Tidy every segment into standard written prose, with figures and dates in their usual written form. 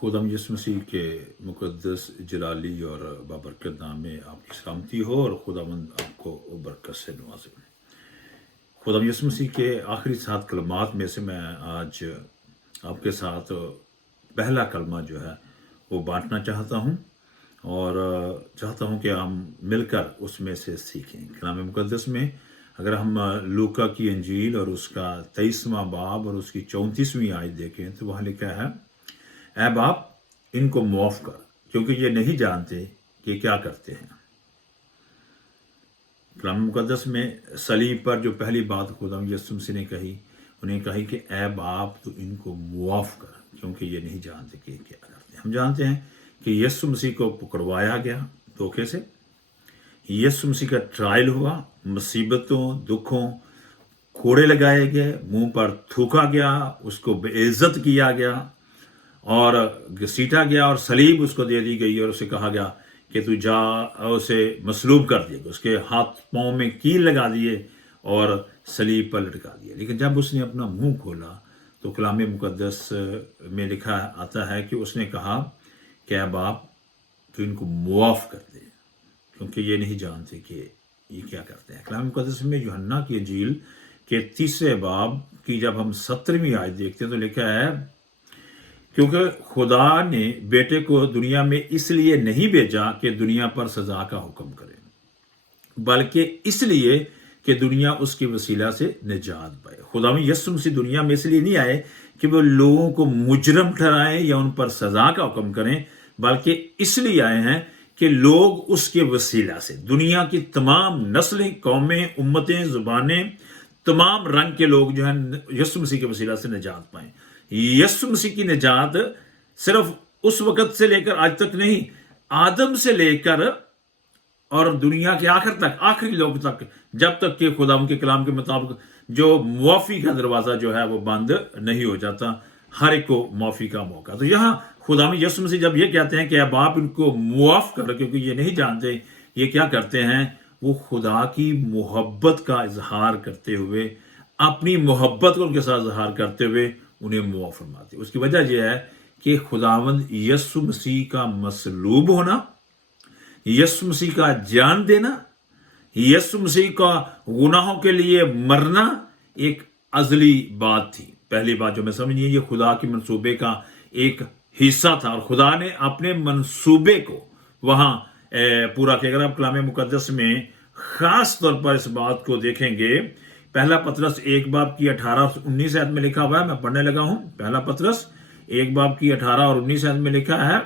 खुदाम यीशु मसीह के मुक़द्दस जलाली और बाबरकत नाम में आपकी सलामती हो और खुदावंद आपको बरकत से नवाजे। खुदाम यीशु मसीह के आखिरी 7 कलमात में से मैं आज आपके साथ पहला कलमा जो है वो बांटना चाहता हूँ और चाहता हूँ कि हम मिलकर उसमें से सीखें। कलाम मुक़द्दस में अगर हम लूका की इंजील और उसका 23वां बाब और उसकी 34वीं आयत देखें तो वहाँ लिखा है, ऐ बाप इनको माफ़ कर क्योंकि ये नहीं जानते कि क्या करते हैं। कलाम मुक़द्दस में सलीब पर जो पहली बात खुदा यीशु मसीह ने कही, उन्हें कही कि ऐ बाप तो इनको माफ़ कर क्योंकि ये नहीं जानते कि क्या करते हैं। हम जानते हैं कि यीशु मसीह को पकड़वाया गया धोखे से, यीशु मसीह का ट्रायल हुआ, मुसीबतों दुखों कोड़े लगाए गए, मुंह पर थूका गया, उसको बेइज्जत किया गया और घसीटा गया और सलीब उसको दे दी गई और उसे कहा गया कि तू जा, उसे मसलूब कर दिया, उसके हाथ पाँव में कील लगा दिए और सलीब पर लटका दिया। लेकिन जब उसने अपना मुंह खोला तो कलाम मुक़द्दस में लिखा आता है कि उसने कहा कि ऐ बाप तो इनको मुआफ़ कर दे क्योंकि ये नहीं जानते कि ये क्या करते हैं। कलाम मुक़द्दस में यूहन्ना की इंजील के 3 बाब की जब हम 17वीं आयत देखते हैं तो लिखा है, क्योंकि खुदा ने बेटे को दुनिया में इसलिए नहीं भेजा कि दुनिया पर सजा का हुक्म करे, बल्कि इसलिए कि दुनिया उसके वसीला से निजात पाए। खुदा में यीशु मसीह दुनिया में इसलिए नहीं आए कि वो लोगों को मुजरम ठहराएं या उन पर सजा का हुक्म करें, बल्कि इसलिए आए हैं कि लोग उसके वसीला से दुनिया की तमाम नस्लें, कौमें, उम्मतें, जुबानें, तमाम रंग के लोग जो हैं यीशु मसीह के वसीला से निजात पाएं। यीशु मसीह की निजात सिर्फ उस वक़्त से लेकर आज तक नहीं, आदम से लेकर और दुनिया के आखिर तक, आखिरी लोग तक, जब तक कि खुदा उनके कलाम के मुताबिक जो मुआफ़ी का दरवाज़ा जो है वो बंद नहीं हो जाता, हर एक को मुआफ़ी का मौका। तो यहाँ खुदा में यीशु मसीह जब ये कहते हैं कि अब आप इनको मुआफ़ कर क्योंकि ये नहीं जानते ये क्या करते हैं, वो खुदा की मोहब्बत का इजहार करते हुए, अपनी मोहब्बत को उनके साथ इजहार करते हुए उन्हें मुआफ़ फरमाते। उसकी वजह यह है कि खुदावंद यीशु मसीह का मसलूब होना, यीशु मसीह का जान देना, यीशु मसीह का गुनाहों के लिए मरना एक अज़ली बात थी। पहली बात जो मैं समझिए, ये खुदा के मंसूबे का एक हिस्सा था और खुदा ने अपने मंसूबे को वहाँ पूरा किया। अगर आप कलाम मुक़द्दस में ख़ास तौर पर इस बात को देखेंगे, पहला पतरस 1 बाब की 18 और 19 आयत में लिखा हुआ है, मैं पढ़ने लगा हूं। पहला पतरस 1 बाब की 18 और 19 आयत में लिखा है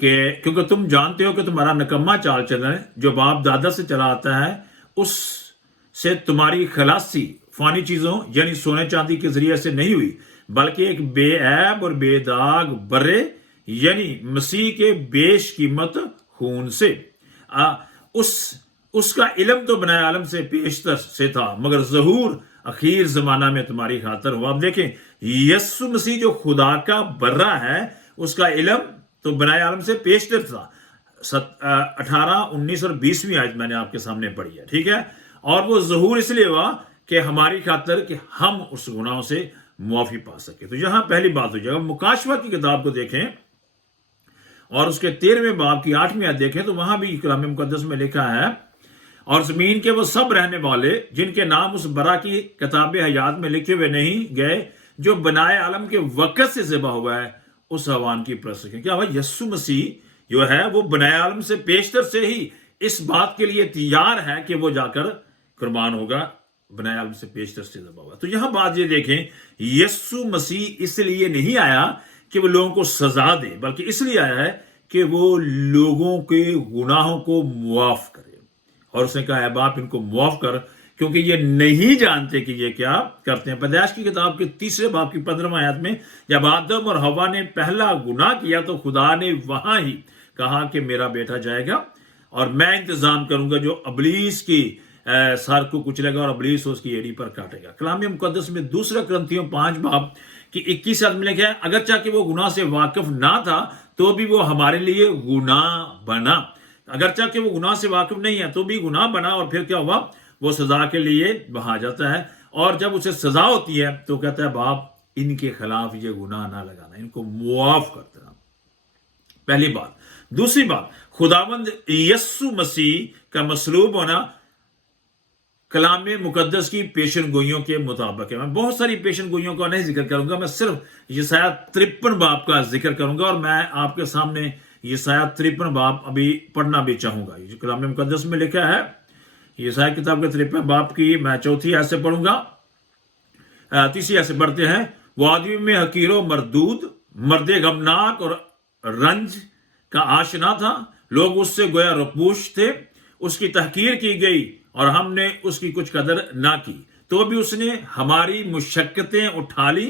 कि क्योंकि तुम जानते हो कि तुम्हारा नकम्मा चाल चलन जो बाप दादा से चला आता है, उससे तुम्हारी खलासी फानी चीजों यानी सोने चांदी के जरिए से नहीं हुई, बल्कि एक बेऐब और बेदाग बर्रे यानी मसीह के बेशकीमत खून से। उसका इल्म तो बनाए आलम से पेशतर से था, मगर ज़हूर अखीर जमाना में तुम्हारी खातर हुआ। अब देखें, यीशु मसीह जो खुदा का बर्रा है, उसका इल्म तो बनाए आलम से पेशतर था। 18, 19 और 20वीं आयत मैंने आपके सामने पढ़ी है, ठीक है। और वो ज़हूर इसलिए हुआ कि हमारी खातर कि हम उस गुनाहों से मुआफ़ी पा सके। तो यहां पहली बात हो जाएगा, मुकाशवा की किताब को देखें और उसके 13वें बाब की 8वीं आयत देखें तो वहां भी कलाम मुक़द्दस में लिखा है, और जमीन के वो सब रहने वाले जिनके नाम उस बरा की किताब हयात में लिखे हुए नहीं गए, जो बनाए आलम के वक़्त से ज़िबा हुआ है, उस हवान की परस्त क्या हुआ। यीशु मसीह जो है वो बनाए आलम से पेशतर से ही इस बात के लिए तैयार है कि वो जाकर कुर्बान होगा, बनाए आलम से पेशतर से ज़िबा हुआ। तो यहां बात ये देखें, यीशु मसीह इसलिए नहीं आया कि वो लोगों को सजा दे, बल्कि इसलिए आया है कि वो लोगों के गुनाहों को मुआफ़ करे। और उसने कहा है बाप इनको मुआफ़ कर क्योंकि ये नहीं जानते कि ये क्या करते हैं। पैदाइश की किताब के 3 बाब की 15वां आयत में जब आदम और हवा ने पहला गुनाह किया तो खुदा ने वहां ही कहा कि मेरा बेटा जाएगा और मैं इंतजाम करूंगा जो अबलीस की सर को कुचलेगा और अबलीस उसकी एड़ी पर काटेगा। कलाम मुक़द्दस में 2 कुरिन्थियों 5 बाब की 21 आयत में लिखा है, अगर चाहे वो गुनाह से वाकिफ ना था तो भी वो हमारे लिए गुनाह बना। अगर चाहे वो गुनाह से वाकिफ नहीं है तो भी गुनाह बना, और फिर क्या हुआ, वो सजा के लिए वहां जाता है। और जब उसे सजा होती है तो कहता है बाप इनके खिलाफ ये गुनाह ना लगाना, इनको मुआफ कर देना, पहली बात। दूसरी बात, खुदावंद यस्सु मसीह का मसलूब होना कलाम मुकद्दस की पेशन गोइयों के मुताबिक है। मैं बहुत सारी पेशन गोइयों का नहीं जिक्र करूंगा, मैं सिर्फ यशायाह 53 बाब का जिक्र करूंगा, और मैं आपके सामने यशायाह 53 बाब अभी पढ़ना भी चाहूंगा। ये कलाम मुकद्दस में लिखा है, यशायाह किताब के 53 बाब की मैं चौथी आयत से पढ़ूंगा, तीसरी आयत से पढ़ते हैं। वो आदमी में हकीरो मरदूद, मर्दे गमनाक और रंज का आशना था, लोग उससे गोया रपूश थे, उसकी तहकीर की गई और हमने उसकी कुछ कदर ना की, तो भी उसने हमारी मुशक्कतें उठा ली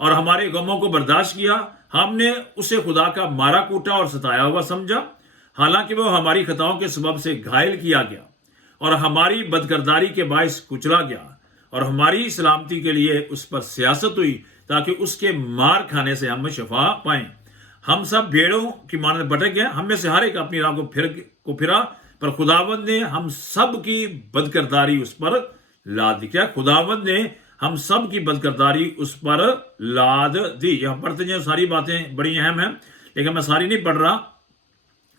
और हमारे गमों को बर्दाश्त किया। हमने उसे खुदा का मारा कूटा और सताया हुआ समझा, हालांकि वो हमारी खताओं के सबब से घायल किया गया और हमारी बदकरदारी के बायस कुचला गया, और हमारी सलामती के लिए उस पर सियासत हुई ताकि उसके मार खाने से हम शफा पाएं। हम सब भेड़ों की मानद भटक गए, हम में से हर एक अपनी राह को फिरा, पर खुदावंद ने हम सब की बदकरदारी उस पर लाद दी। क्या? खुदावंद ने हम सब की बदकरदारी उस पर लाद दी। यहां पढ़ते हैं, सारी बातें बड़ी अहम हैं, लेकिन मैं सारी नहीं पढ़ रहा,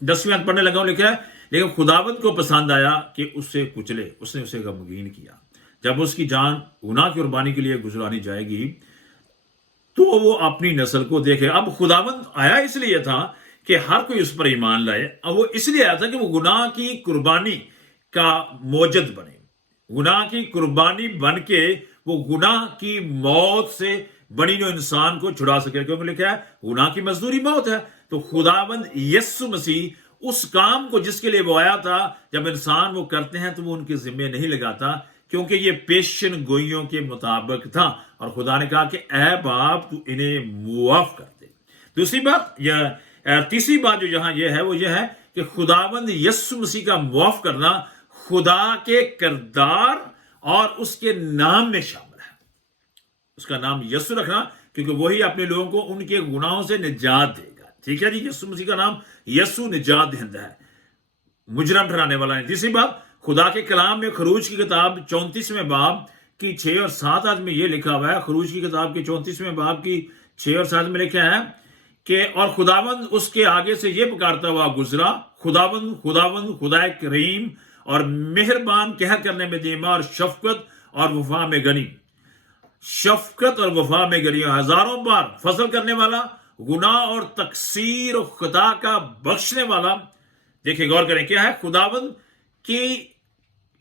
10वीं आयत पढ़ने लगा हूं। लिखा है, लेकिन खुदावंद को पसंद आया कि उससे कुचले, उसने उसे गमगीन किया। जब उसकी जान गुनाह की कुर्बानी के लिए गुजरानी जाएगी तो वो अपनी नस्ल को देखे। अब खुदावंद आया इसलिए था कि हर कोई उस पर ईमान लाए, अब वो इसलिए आया था कि वो गुनाह की कुर्बानी का मौजद बने, गुनाह की कुर्बानी बन के वो गुनाह की मौत से बनी जो इंसान को छुड़ा सके, क्योंकि लिखा है गुनाह की मजदूरी मौत है। तो खुदावंद यस्सु मसीह उस काम को जिसके लिए वो आया था, जब इंसान वो करते हैं तो वो उनके जिम्मे नहीं लगाता, क्योंकि ये पेशन गोइयों के मुताबिक था, और खुदा ने कहा कि ऐ बाप तू इन्हें मुआफ कर दे। दूसरी बात, यह तीसरी बात जो यहां यह है वो यह है कि खुदावंद यस्सु मसीह का मुआफ करना खुदा के किरदार और उसके नाम में शामिल है। उसका नाम यस्सु रखना, क्योंकि वही अपने लोगों को उनके गुनाहों से निजात देगा। ठीक है जी, यस्सु मसीह का नाम यस्सु निजात दहिंदा है, मुजरम ठहराने वाला है। तीसरी बात, खुदा के कलाम में खरूज की किताब 34वें बाब की 6 और 7 आयत में यह लिखा हुआ है, खरूज की किताब के 34वें बाब की 6 और 7 में लिखा है कि और खुदावंद उसके आगे से यह पुकारता हुआ गुजरा, खुदावंद खुदावंद खुदा करीम और मेहरबान, कह करने में धीमा और शफकत और वफा में गनी, शफकत और वफा में गनी, हजारों बार फसल करने वाला, गुनाह और तकसीर और खुदा का बख्शने वाला। देखिए, गौर करें, क्या है खुदावंद की,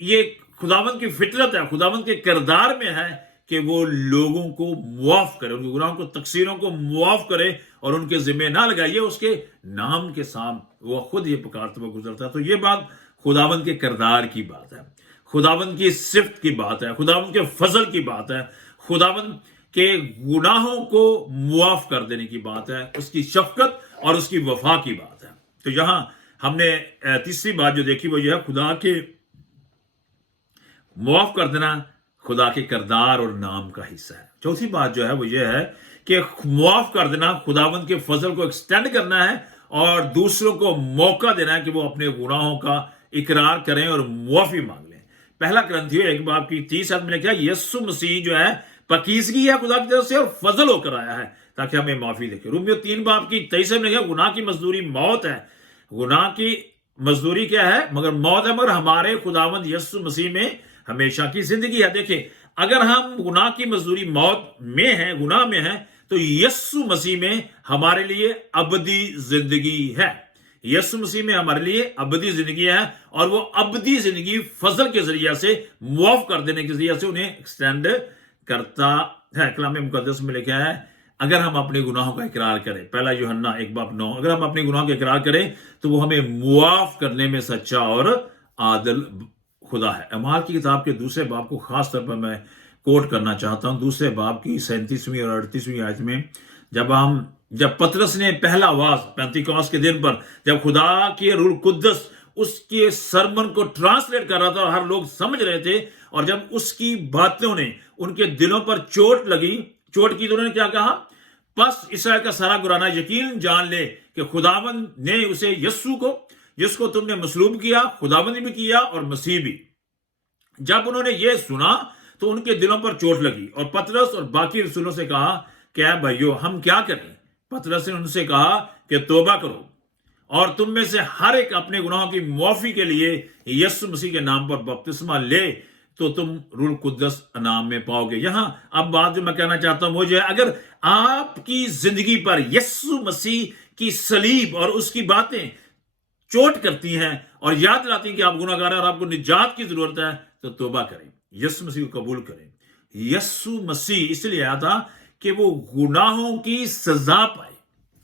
ये खुदावंद की फितरत है, खुदावंद के किरदार में है कि वो लोगों को मुआफ करे, उनके गुनाहों को, तकसीरों को मुआफ करे और उनके जिम्मे ना लगाइए। उसके नाम के सामने वो खुद ये पुकारता हुआ गुजरता है। तो ये बात खुदावंद के किरदार की बात है, खुदावंद की सिफ्त की बात है, खुदावंद के फजल की बात है, खुदावंद के गुनाहों को मुआफ कर देने की बात है, उसकी शफकत और उसकी वफा की बात है। तो यहां हमने तीसरी बात जो देखी वो यह है, खुदा के मुआफ कर देना खुदा के किरदार और नाम का हिस्सा है। चौथी बात जो है वो ये है कि मुआफ कर देना खुदावंद के फजल को एक्सटेंड करना है और दूसरों को मौका देना है कि वो अपने गुनाहों का इकरार करें और मुआफी मांग लें। पहला ग्रंथियों 1 बाब की 30 आयत में लिखा है, यीशु मसीह जो है पकीजगी है खुदा की तरफ से और फजल होकर आया है ताकि हमें माफी देखे। रोमियो 3 बाब की 23 में लिखा, गुनाह की मजदूरी मौत है। गुनाह की मजदूरी क्या है? मगर मौत है, मगर हमारे खुदावंद यीशु मसीह में हमेशा की जिंदगी है। देखिए, अगर हम गुनाह की मजदूरी मौत में है, गुनाह में है, तो यीशु मसीह में हमारे लिए अबदी जिंदगी है। यीशु मसीह में हमारे लिए अबदी जिंदगी है और वो अबदी जिंदगी फजल के जरिए से, मुआफ कर देने के जरिए से उन्हें एक्सटेंड करता है। कलाम मुकद्दस में लिखा है, अगर हम अपने गुनाहों का इकरार करें, पहला यूहन्ना 1 बाब 9, अगर हम अपने गुनाहों का इकरार करें तो वो हमें मुआफ करने में सच्चा और आदल खुदा है। अमाल की किताब के 2 बाब को खास तौर पर मैं कोट करना चाहता हूं। 2 बाब की 37वीं और 38वीं आयत में जब पतरस ने पहला आवाज पेंतिकोस्त के दिन पर, जब खुदा के रूह कुद्दस उसके सरमन को ट्रांसलेट कर रहा था और हर लोग समझ रहे थे, और जब उसकी बातों ने उनके दिलों पर चोट की, तो उन्होंने क्या कहा? बस इसराइल का सारा घराना यकीन जान ले कि खुदावंद ने उसे यस्सु को, जिसको तुमने मसलूब किया, खुदावंद ने भी किया और मसीह भी। जब उन्होंने ये सुना तो उनके दिलों पर चोट लगी और पतरस और बाकी रसूलों से कहा, कि ऐ भाइयों हम क्या करें? पतरस ने उनसे कहा कि तौबा करो और तुम में से हर एक अपने गुनाहों की मुआफी के लिए यीशु मसीह के नाम पर बपतिस्मा ले, तो तुम रूह कुद्दस नाम में पाओगे। यहां अब बात जो मैं कहना चाहता हूं वो जो है, अगर आपकी जिंदगी पर यीशु मसीह की सलीब और उसकी बातें चोट करती हैं और याद दिलाती हैं कि आप गुनाहगार हैं और आपको निजात की जरूरत है, तो तौबा करें, यीशु मसीह को कबूल करें। यीशु मसीह इसलिए आया था कि वो गुनाहों की सजा पाए।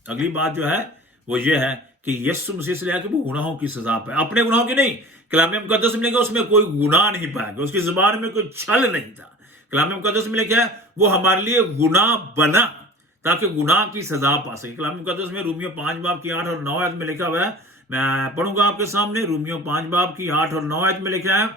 अगली बात जो है वो ये है कि यीशु मसीह इसलिए आया कि वो गुनाहों की सजा पाए, अपने गुनाहों की नहीं। कलाम मुकद्दस में लिखा उसमें कोई गुनाह नहीं पाया गया, उसकी जुबान में कोई छल नहीं था। कलाम मुकद्दस में लिखा है वो हमारे लिए गुनाह बना ताकि गुनाह की सजा पा सके। कलाम मुकद्दस में रोमियो 5 बाब की 8 और 9 आयत में लिखा हुआ है, मैं पढ़ूंगा आपके सामने। रोमियो 5 बाब की 8 और 9 आयत में लिखा है,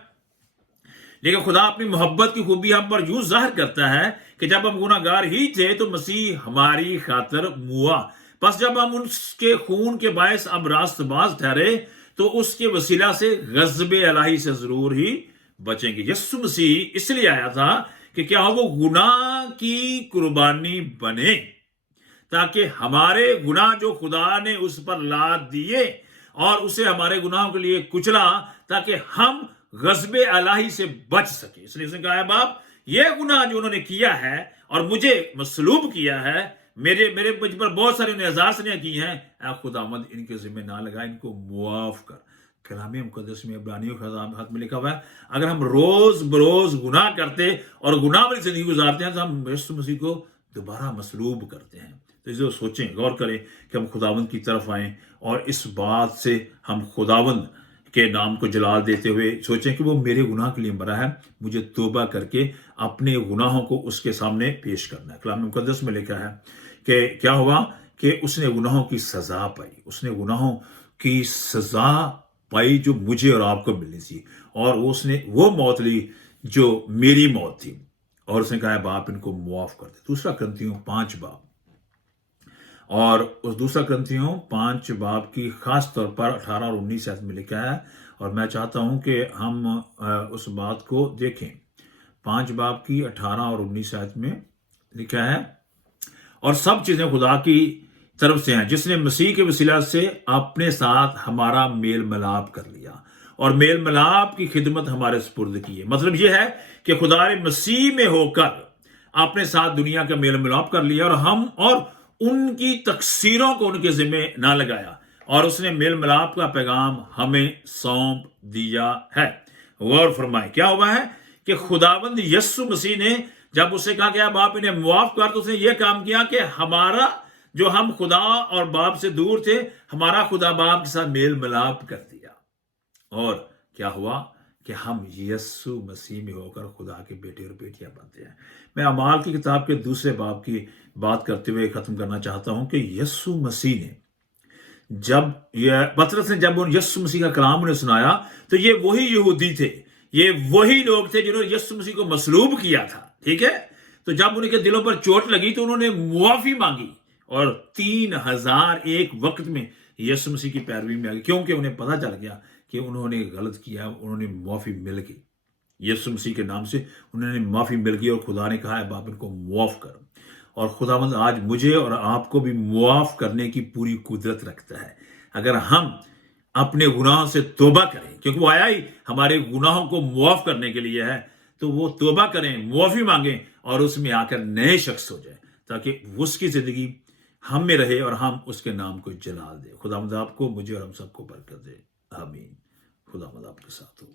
लेकिन खुदा अपनी मोहब्बत की खूबी हम पर यूं जाहिर करता है कि जब हम गुनाहगार ही थे तो मसीह हमारी खातिर मुआ, बस जब हम उसके खून के बायस अब रास्तबाज ठहरे तो उसके वसीला से गज़ब इलाही से जरूर ही बचेंगे। यीशु मसीह इसलिए आया था कि क्या वो गुनाह की कुर्बानी बने, ताकि हमारे गुनाह जो खुदा ने उस पर लाद दिए और उसे हमारे गुनाहों के लिए कुचला, ताकि हम गज़ब इलाही से बच सके। इसलिए उसने कहा, बाप ये गुनाह जो उन्होंने किया है और मुझे मसलूब किया है, मेरे मुझ पर बहुत सारे एजाज़ की हैं, ऐ खुदावंद इनके जिम्मे ना लगा, इनको मुआफ कर। कलाम मुकद्दस में इब्रानियों के हाथ में लिखा हुआ है, अगर हम रोज बरोज गुनाह करते और गुनाह वाली जिंदगी गुजारते हैं तो हम यीशु मसीह को दोबारा मसलूब करते हैं। तो इसे सोचें, गौर करें कि हम खुदावंद की तरफ आएं और इस बात से हम खुदावंद के नाम को जलाल देते हुए सोचें कि वो मेरे गुनाह के लिए मरा है, मुझे तौबा करके अपने गुनाहों को उसके सामने पेश करना है। कलाम मुकद्दस में लिखा है कि क्या हुआ कि उसने गुनाहों की सजा पाई, उसने गुनाहों की सजा पाई जो मुझे और आपको मिलनी थी, और उसने वो मौत ली जो मेरी मौत थी, और उसने कहा बाप इनको मुआफ कर दे। दूसरा करंथियों 5 बाब, और उस दूसरा करंथियों 5 बाब की खास तौर पर 18 और 19 आयत में लिखा है, और मैं चाहता हूं कि हम उस बात को देखें। 5 बाब की 18 और 19 आयत में लिखा है, और सब चीजें खुदा की तरफ से हैं जिसने मसीह के वसीला से अपने साथ हमारा मेल मिलाप कर लिया और मेल मिलाप की खिदमत हमारे सुपुर्द की है। मतलब यह है कि खुदा ने मसीह में होकर अपने साथ दुनिया का मेल मिलाप कर लिया और हम और उनकी तकसीरों को उनके जिम्मे ना लगाया, और उसने मेल मिलाप का पैगाम हमें सौंप दिया है। गौर फरमाए क्या हुआ है कि खुदावंद यीशु मसीह ने जब उससे कहा कि बाप इन्हें मुआफ कर, तो उसने यह काम किया कि हमारा जो हम खुदा और बाप से दूर थे, हमारा खुदा बाप के साथ मेल मिलाप कर दिया, और क्या हुआ कि हम यीशु मसीह में होकर खुदा के बेटे और बेटियां बनते हैं। मैं अमाल की किताब के दूसरे बाब की बात करते हुए खत्म करना चाहता हूं कि यीशु मसीह ने जब पतरस ने जब यीशु मसीह का कलाम उन्हें सुनाया, तो ये वही यहूदी थे, ये वही लोग थे जिन्होंने यीशु मसीह को मसलूब किया था, ठीक है। तो जब उनके दिलों पर चोट लगी तो उन्होंने मुआफी मांगी, और 3000 एक वक्त में यीशु मसीह की पैरवी में आ गए, क्योंकि उन्हें पता चल गया कि उन्होंने गलत किया, उन्होंने माफी मिल गई यीशु मसीह के नाम से, उन्होंने माफी मिल गई, और खुदा ने कहा है बाप इनको मुआफ कर। और खुदावंद आज मुझे और आपको भी मुआफ करने की पूरी कुदरत रखता है, अगर हम अपने गुनाहों से तौबा करें, क्योंकि वो आया ही हमारे गुनाहों को मुआफ करने के लिए है। तो वो तौबा करें, मुआफी मांगें, और उसमें आकर नए शख्स हो जाए, ताकि उसकी जिंदगी हम में रहे और हम उसके नाम को जलाल दे। खुदावंद आपको, मुझे और हम सबको बरकत दे। आमीन। खुदावंद आपके साथ हो।